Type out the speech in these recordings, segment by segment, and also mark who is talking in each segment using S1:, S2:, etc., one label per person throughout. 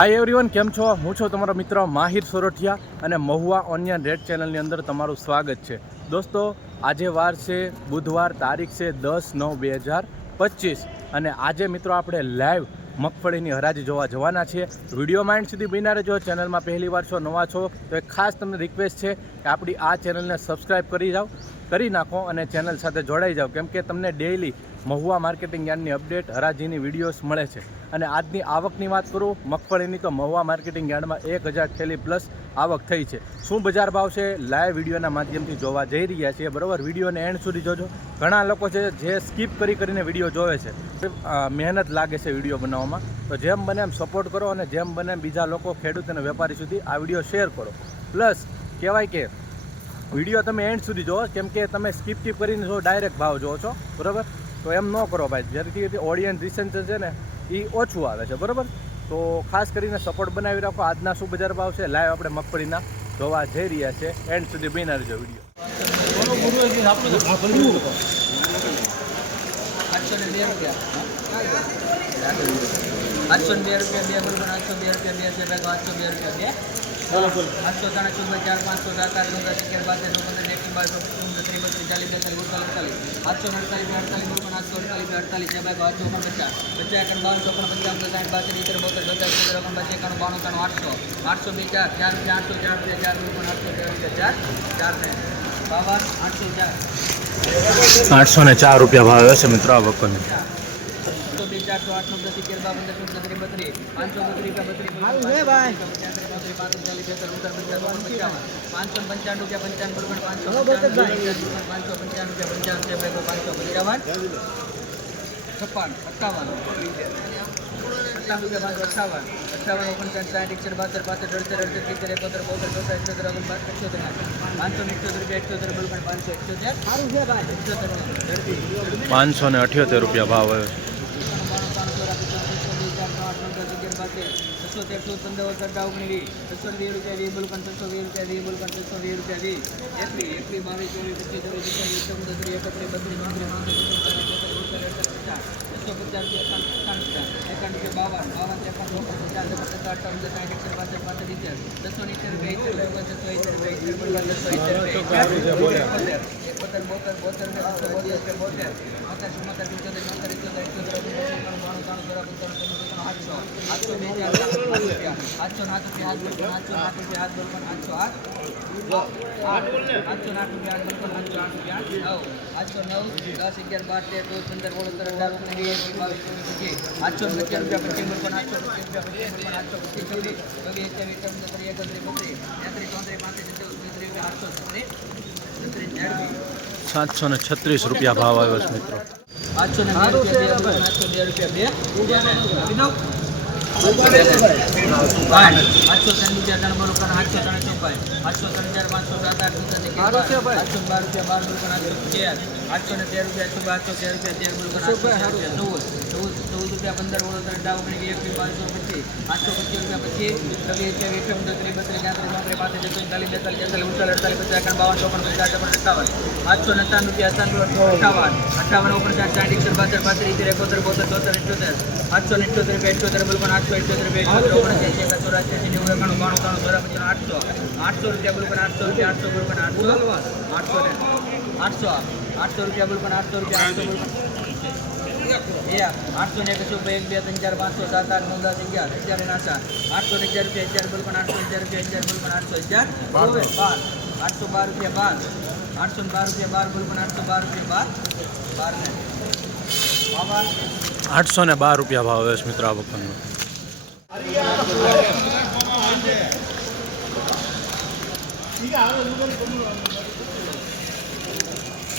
S1: Hi everyone કેમ છો? હું છું તમારો મિત્ર માહિર સોરઠિયા અને મહુવા ઓનિયન રેડ ચેનલની અંદર તમારું સ્વાગત છે. દોસ્તો, આજે વાર છે, બુધવાર તારીખ છે દસ નવ બે હજાર પચીસ અને આજે મિત્રો આપણે લાઈવ મગફળીની હરાજી જોવા જવાના છીએ. વીડિયો માઇન્ડ સુધી બિના રહેજો ચેનલમાં પહેલી વાર છો, નવા છો, તો એક ખાસ તમને રિક્વેસ્ટ છે કે આપણી આ ચેનલને સબસ્ક્રાઈબ કરી જાઓ, કરી નાખો અને ચેનલ સાથે જોડાઈ જાઓ. કેમ કે તમને ડેઈલી મહુવા માર્કેટિંગ યાર્ડની અપડેટ, હરાજીની વિડીયોઝ મળે છે. અને આજની આવકની વાત કરું, મગફળીની તો મહુવા માર્કેટિંગ યાર્ડમાં એક હજાર થેલી પ્લસ આવક થઈ છે. શું બજાર ભાવ છે? લાઈવ વિડીયોના માધ્યમથી જોવા જઈ રહ્યા છીએ. બરાબર, વિડીયોને એન્ડ સુધી જોજો. ઘણા લોકો છે જે સ્કીપ કરી કરીને વીડિયો જોવે છે. મહેનત લાગે છે વીડિયો બનાવવામાં. તો જેમ બને એમ સપોર્ટ કરો અને જેમ બને એમ બીજા લોકો, ખેડૂત અને વેપારી સુધી આ વીડિયો શેર કરો. પ્લસ કહેવાય કે વીડિયો તમે એન્ડ સુધી જોવો. કેમ કે તમે સ્કીપ ટીપ કરીને જો ડાયરેક્ટ ભાવ જોવો છો. બરાબર? તો એમ ન કરો ભાઈ જેથી ઓડિયન્સ રિસન્સ છે ને એ ઓછું આવે છે બરાબર તો ખાસ કરીને સપોર્ટ બનાવી રાખો આજના શું બજાર ભાવ છે લાઈવ આપણે મગફળીના જોવા જઈ રહ્યા છે એન્ડ સુધી બિના રહેજો વીડિયો
S2: આઠસો બે રૂપિયા બે બરોબર આઠસો બે રૂપિયા બે છે ભાઈ આઠસો બે રૂપિયા બે આઠસો ત્રણસો ચાર પાંચસો સાત આઠ નવ દસ અગિયાર બાર તેર નવ પંદર એકવીસ બાવીસ ચોવીસ પચીસ ત્રીસ બત્રીસ ચાલીસ બેતાલીસ અડતાલીસ અડતાલીસ આઠસો અડતાલીસ અડતાલીસ બરોબર આઠસો, અડતાલીસ અડતાલીસ છે ભાઈ આઠસો ઓગણ પચાસ એકણ બાવન ચોપન પચાસ સાઠ બાસઠ ઇતેર બોતેર પચાસ સત્તર ઓગણ પચાસ એકાણું, બાણું ત્રણ આઠસો આઠસો બે, ચાર ચાર રૂપિયા આઠસો ચાર રૂપિયા ચાર રૂપિયા આઠસો ચાર રૂપિયા ચાર ચાર ને બાવન, આઠસો, ચાર.
S1: આઠસો ને ચાર રૂપિયા ભાવ છે મિત્રો આ વખતની.
S2: તો બે ચારસો આઠ નવ દસ અગિયાર બાર પંદર સોળ સત્તર બત્રીસ પાંચસો બત્રીસ બત્રીસ પાંચસો પંચાવન રૂપિયા પંચાવન બરોબર પાંચસો પંચાવન પાંચસો પંચાવન રૂપિયા પંચાવન છે ભાઈ પાંચસો પંચાવન છપ્પન અઠ્ઠાવન અઠ્ઠાવન રૂપિયા પાંચસો અઠ્ઠાવન અઠ્ઠાવન ઓગણસાઠ સાઠ એકસઠ બાસઠ પાસઠ અડસઠ અડસઠ સિત્તેર એકોતેર બોતેર ચોસઠ અઠ્યોતેર ઓગણસાઠ અઠ્યોતેર પાંચસો ને અઠ્યોતેર રૂપિયા અઠ્યોતેર બરોબર પાંચસો અઠ્યોતેર અઠ્યોતેર ઝડપી
S1: પાંચસો ને અઠ્યોતેર રૂપિયા ભાવ આવે છે
S2: છસો તેરસો પંદર અઢાર ઓગણીસ છસો વીસ રૂપિયા વીસ બોલકન છસો વીસ રૂપિયા વીસ બોલકન છસો વીસ રૂપિયા વીસ એકવીસ એકવીસ બાવીસ ચોવીસ પચીસ ચોવીસ પચાસ એકસો ત્રીસ એકત્રીસ બત્રીસ પાંત્રીસ પાંત્રીસ છસો પચાસ રૂપિયા એકાવન રૂપિયા બાવન બાવન ત્રેપન ચોપન પચાસ પચાસ અઠાવન સાઠ એકસઠ બાસઠ પાસઠ ઇત્તેર છસો ને ઇત્તેર રૂપિયા ઇત્તેર બરોબર છસો ઇત્તેર રૂપિયા ઇત્તેર બરોબર છસો ઇત્તેર રૂપિયા એકોતેર બોતેર બોતેર બોતેર બોતેર બોતેર બોતેર ચુમ્મોતેર પંચોતેર ચોતેર ઇત્યોતેર ઇત્યોતેર ઓગણપચાસ એકાણું બાણું ત્રાણું ચોરા પંચાણું આઠસો આઠસો બે ચાર સાત રૂપિયા આઠસો સાત રૂપિયા હાથ હાથ બોલપણ આઠસો આઠ. આઠ આઠસો આઠ રૂપિયા હાથ બોલપણ આઠસો આઠ રૂપિયા આઠસો નવ દસ અગિયાર બાર તેર ચૌદ પંદર સોળ સત્તર અઢાર ઓગણીસ બાવીસ ચોવીસ પચીસ. આઠસો ને પચાસ રૂપિયા પચીસ બોલપણ આઠસો રૂપિયા પચીસ બોલપણ આઠસો પચીસ છવ્વીસ છવ્વીસ એકવીસ એકવીસ ત્રીસ એકત્રીસ બત્રીસ તેત્રીસ ચોત્રીસ પાંત્રીસ છત્રીસ રૂપિયા આઠસો છત્રીસ છત્રીસ
S1: સાતસો ને છત્રીસ રૂપિયા ભાવ આવ્યો છે મિત્રો.
S2: આઠસો ને રૂપિયા બે આઠસો બે રૂપિયા બે. આઠસો ત્રણ રૂપિયા ત્રણ આઠસો ત્રણ ચોપાઈ આઠસો ત્રણ પાંચસો સાત આઠ આઠસો બાર રૂપિયા બાર બરોબર આઠસો તેર આઠસો ને તેર રૂપિયા આઠસો તેર રૂપિયા તેર બરોબર આઠસો ચૌદ ચૌદ ચૌદ રૂપિયા, પંદર ઓળો ત્રણ ઓગણીસ એકવીસ બાવીસો પચીસ આઠસો પચીસ રૂપિયા પચીસ છવ્વીસ એકવીસ એકવીસ બત્રીસ બત્રીસ ત્યાંત્રીસ ચોત્રીસ પાંત્રીસ છત્રીસ ચાલીસ બેતાલીસ તેતાલીસ ઉનચાલીસ, અડતાલીસ, પચાસ, એકાવન, બાવન, ચોપન પચાસ છપ્પન, સત્તાવન. આઠસો ને ત્રણ રૂપિયા ત્રણ અઠાવન અઠાવન ઓગણસાઠ સાઠ એકસઠ બાસઠ પાંત્રીસ ઇત્તેર એકોતેર, બોતેર, ચોતેર, ઇઠ્યોતેર. આઠસો ને ઇઠ્યોતેર રૂપિયા, ઇઠ્યોતેર બલપન આઠસો, ઇઠ્યોતેર રૂપિયા, ઇઠ્યોતેર ઓગણસાઠ એકાદ ચોરાસી એંસી નેવું એકાણું બાણું ત્રાણું ચોરા પચાસ આઠસો. આઠસો રૂપિયા બલપન આઠસો રૂપિયા, આઠસો બલપન આઠસો. આઠસો ને. આઠસો આઠસો રૂપિયા બલપન આઠસો રૂપિયા, આઠસો બલપન એ આઠસો ને એકસો એક બે ત્રણ ચાર પાંચસો સાત આઠ નવ દસ અગિયાર અગિયાર ને આશા આઠસો ને અગિયાર રૂપિયા અગિયાર બોલ પણ આઠસો અગિયાર રૂપિયા હજાર પણ આઠસો અગિયાર બાર આઠસો બાર રૂપિયા બાર આઠસો બાર રૂપિયા બાર બલપન આઠસો બાર રૂપિયા બાર બાર ને
S1: આઠસો ને બાર રૂપિયા ભાવ આવે છે મિત્રો આ વખતનો.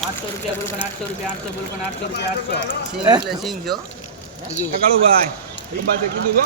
S2: આઠસો રૂપિયા પણ આઠસો રૂપિયા આઠસો બલપન આઠસો રૂપિયા આઠસો.
S3: સિંગ એટલે સિંગ જો.
S2: કાળુભાઈ કીધું તો?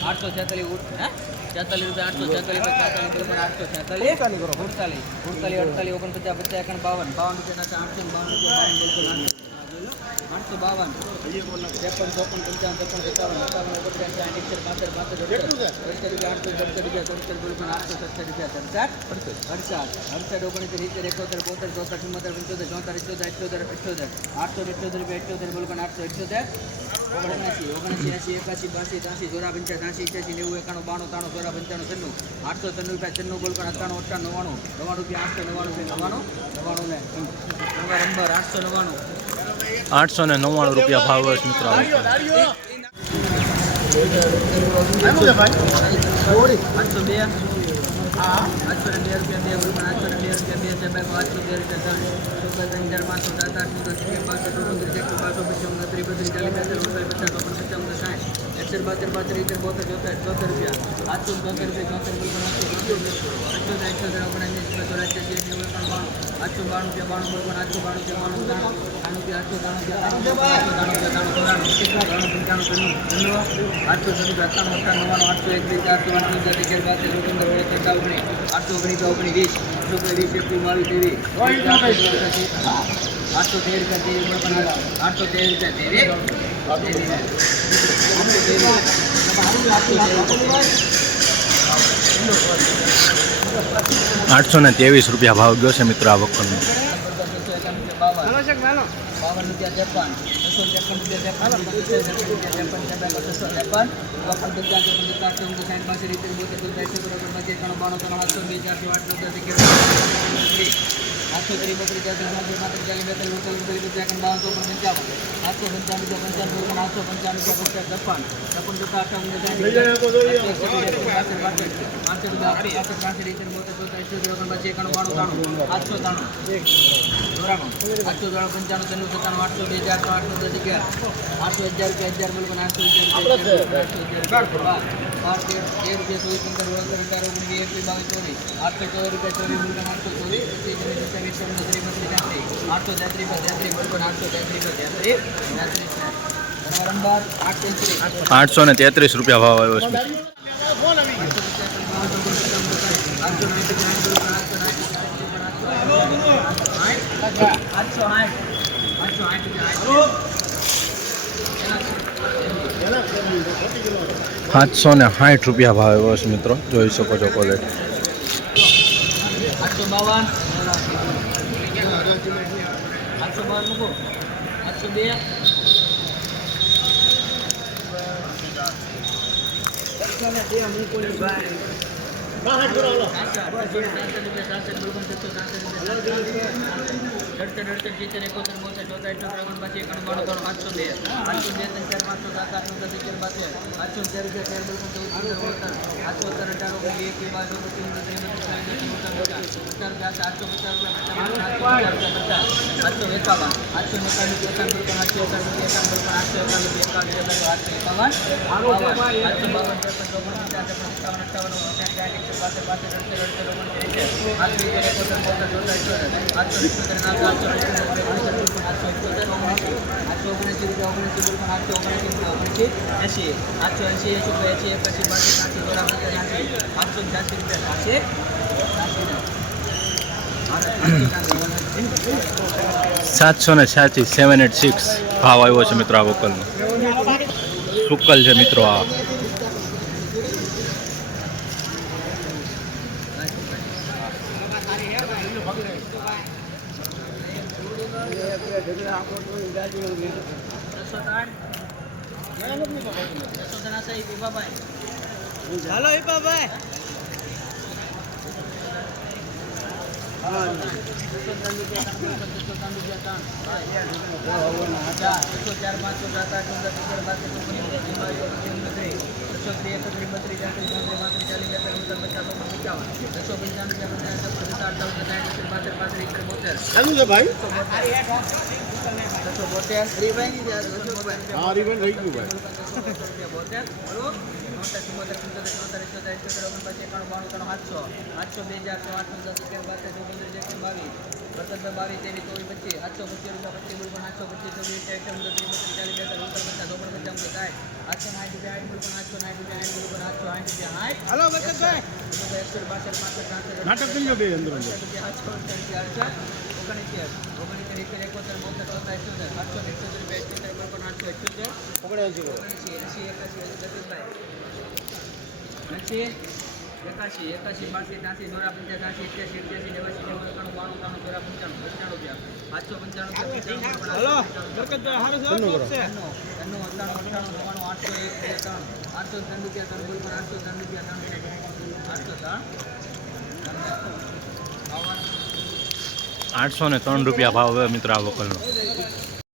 S2: આઠસો છેતાલીસ છેતાલીસ રૂપિયા આઠસો છેતાલીસ આઠસો છેતાલીસ ઉડતાલીસ અડતાલીસ ઓગણપચાસ પચાસ એકાવન બાવન રૂપિયા આઠસો બાવન રૂપિયા આઠસો બાવન ત્રેપન ચોપન પંચાવન છપ્પન સત્તાવન સત્તાવન સાઠ એકસઠ પાસઠ પાસઠ અડસઠ રૂપિયા આઠસો સત્તર રૂપિયા ચોસઠ બોલપણ આઠસો સત્તર રૂપિયા સડસઠ અડસઠ અડસઠ ઓગણીસ સિત્તેર એકોતેર બોતેર ચોતેર ચુમ્મોતેર પંચોતેર ચોતેર ઇઠ્યોતેર અઠ્યોતેર અઠ્યોતેર આઠસો અઠ્યોતેર રૂપિયા અઠ્યોતેર બોલપણ આઠસો અઠ્યોતેર ઓગણસી ઓગણસી એસી એકાસી બાસી ત્યાસી ચોરા પંચા ત્યાસી ઇઠ્યાસી નેવું એકાણું બાણું ત્રાણું ચોરા પંચાણું છન્નું આઠસો ત્રણ રૂપિયા છન્નું બોલપણ અઠાણું અઠ્ઠાણું નવ્વાણું નવ્વાણું રૂપિયા આઠસો નવ્વાણું રૂપિયા નવ્વાણું નવ્વાણું નંબર આઠસો નવ્વાણું.
S1: આઠસો ને નવ્વાણું રૂપિયા ભાવ છે મિત્રો
S2: રૂપિયા બે રૂપિયા આઠસો ને બે રૂપિયા બે છે આઠસો ત્રણ ચોપન ત્રણ હજાર પાંચસો સાત આઠ નવ દસ અગિયાર બાર તેર ચૌદ પંદર એકસો બારસો પચાસ ત્રીસ બત્રીસ ચાલીસ બેતાલીસ ઓગણચાલીસ પચાસ ચોપન પચાસ સાઠ એકસઠ બાતેર બાતેર ઇતેર બોતેર ચોતેર ચોતેર રૂપિયા આઠસો ચોતેર રૂપિયા ચોતેર રૂપિયા આઠસો બાણું રૂપિયા બાણું બોલવાનું આઠસો બાણું રૂપિયા બાણું ત્રાણું ત્રાણું રૂપિયા આઠસો ત્રાણું રૂપિયા ત્રાણું ત્રાણું ત્રાણું આઠસો અઠ્ઠાણું નવ્વાણું આઠસો આઠસો તેર પંદર ઓગણીસ આઠસો ઓગણીસ ઓગણીસ વીસ આઠસો ત્રેવીસ આઠસો તેર રૂપિયા પણ આઠસો તેર રૂપિયા
S1: આઠસો ને ત્રેવીસ રૂપિયા ભાવ ગયો છે મિત્રો આ વખતનો.
S2: બાવન રૂપિયા ત્રેપન બસો રૂપિયા ત્રેપન ત્રેપન ત્રેપન ત્રેપન બાસી રીતે બોતેર બોતેર એકસો બરોબર પચીસ ત્રણ બાણું ત્રણ આઠ આઠસો ત્રીસ બત્રીસ ચાલીસ પાંત્રીસ પાંત્રીસ ચાલીસ બેતાલીસ ઓગણચાલીસ બેતાલીસ રૂપિયા એકન બાવનસો પણ પંચાવન આઠસો પંચાવન રૂપિયા પંચાવન આઠસો પંચાવન રૂપિયા પચાસ છપ્પન છપ્પન રૂપિયા અઠાવન પાંચસો રૂપિયા પાસઠ પાસઠ રીતે બોતેર ચોતેર અઠ્યોતેર ઓગણપચાસ એકાણું બાણું ત્રાણું આઠસો ત્રાણું ચોરાણું આઠસો ત્રણ પંચાણું ત્રણ સત્તાણું આઠસો બે હજાર આઠસો દસ અગિયાર આઠસો હજાર રૂપિયા હજાર બોલ આઠસો રૂપિયા આઠસો બાર બાર તેર તેર રૂપિયા ચોવીસ પંદર ઓગણ અઢાર ઓગણીસ એકવીસ બાવીસ ચોવીસ આઠસો ચોવીસ રૂપિયા ચોવીસ બોલ આઠસો ચોવીસ આઠસો
S1: ને તેત્રીસ રૂપિયા ભાવ આવ્યો છે. સાતસો ને સાઠ રૂપિયા ભાવ આવ્યો છે મિત્રો. જોઈ શકો છો
S2: કોલેજ બાવન. આઠસો બાર મૂકો. આઠસો બે. આઠસો બે આઠસો બે ત્રણ ચાર પાંચસો સાત આઠ નવ દસ અગિયાર તેર આઠસો તેર રૂપિયા તેર બોલ પંદર સત્તર આઠસો ઓગણીસ એક બાર ચોવીસ પચીસ ત્રીસ બત્રીસ ચાલીસ એકસો પચાસ પચાસ આઠસો પચાસ આઠસો એકાવન આઠસો એકાવન એકાવન રૂપિયા આઠસો એકાવન એકાવન રૂપિયા આઠસો બાવન ચોપન પચાસ અઠાવન ઓગણસાઠ
S1: સાતસો ને છ્યાસી સેવન એટ સિક્સ ભાવ આવ્યો છે મિત્રો આ વકલનો. શુકલ છે મિત્રો આ.
S2: બસો ત્રણ બસો
S3: હિપાભાઈ
S2: ચાર પાંચસો સાત આઠ નવ દસ અગિયાર બાર તેર બત્રીસ બત્રીસ ચોત્રીસ પાંત્રીસ ચાલીસ પચાસ બસો પંચાવન છપ્પન સત્તાવન અઠાવન ઇત્તેર બોતેર
S3: ભાઈ
S2: બસો
S3: હા હરીભાઈ રહી ગયું ભાઈ
S2: બોતેર બરોબર નોતેર ચુમ્મોતેર પંચોતેર ચોતેર ઇઠ્યોતેર ઇઠ્યોતેર ઓગણપચાસ એકાણું બાણું ત્રણ સાતસો આઠસો બે હજાર આઠસો દસ અગિયાર બાર તેર ચૌદ પંદર એકવીસ બાવીસ ત્રેવીસ ચોવીસ પચીસ આઠસો પચીસ રૂપિયા પચીસ પણ આઠસો પચીસ ચોવીસ એકમ દસ ત્રીસ ચાલીસ બેતાલીસ ઓગણ પચાસ ઓગણ પચાસ સાઠ આઠસો સાઠ રૂપિયા આઠસો સાઠ રૂપિયા આઠ બોલ પણ આઠસો સાઠ રૂપિયા સાઠ
S4: હાલો
S2: એકસો બાસઠ પાસઠ
S4: નાટક લો બે અંદર અંદર.
S2: આઠસો અઠ્યાસી અડસઠ ઓગણસિત્તેર ઓગણસિત્તેર એકોતેર બોતેર ને એકોતેર રૂપિયા એકોતેર બોલ પણ આઠસો. એસી એકાસી એસી એકાસી એકાસી બાસી ત્યાંસી નોરા પંચાસ ત્યાંસી એક્યાસી એક્યાસી નેવાસી નેવું એકાણું બાણું ત્રાણું ચોરા રૂપિયા આઠસો પંચાણું પંચાણું અઠ્ઠાણું નવ્વાણું આઠસો એક બે ત્રણ આઠસો ત્રણ રૂપિયા ત્રણ બોલ પણ આઠસો ત્રણ રૂપિયા ત્રણ આઠસો ત્રણ
S1: આઠસો ને ત્રણ રૂપિયા ભાવ હવે મિત્ર આ